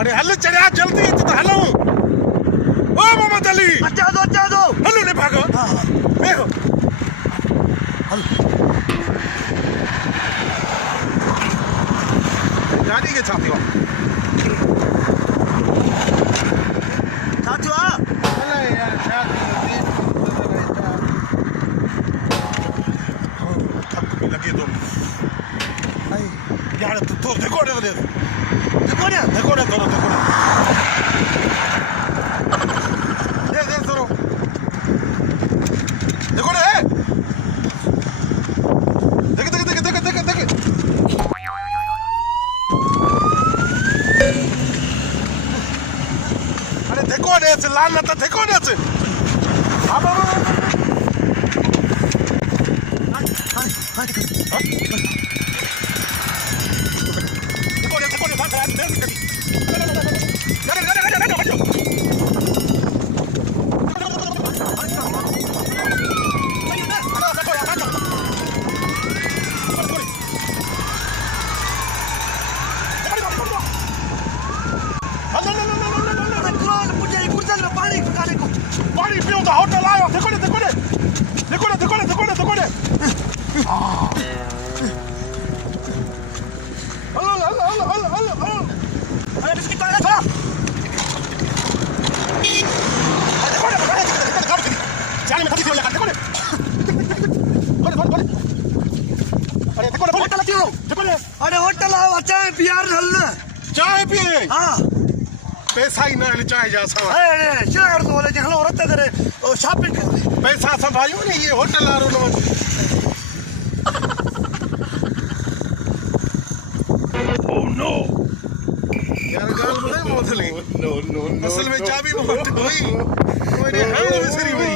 अरे हल चढ़िया जल्दी अच त हलूं ओ मोहम्मद अली अचा दो हलूं ने भागो हाँ हाँ देखो हल गाड़ी के छाती हो साथियों अरे यार शादी थक भी लगे तो आई यार तो देखो रे देखो ना देखो दे सरो देखो रे देख अरे देखो रे से लाल ना देखो रे से अब देखो रे भाग रहा है पानी पियो तो होटल आयो देखो रे हल अरे बिस्किट पानी थोड़ा जाने में थोड़ी सी लगा देखो रे अरे देखो रे अरे होटल आओ चाय पियार हलना चाय पिए हाँ पैसा ही ना चाय जा सा अरे शेर तो बोले हलो औरत करे शॉपिंग कर पैसा संभालियो ने ये होटल आ रो ओह नो यार गाल में मोदली नो असल में चाबी मोट हुई कोई ने हाल में सरी हुई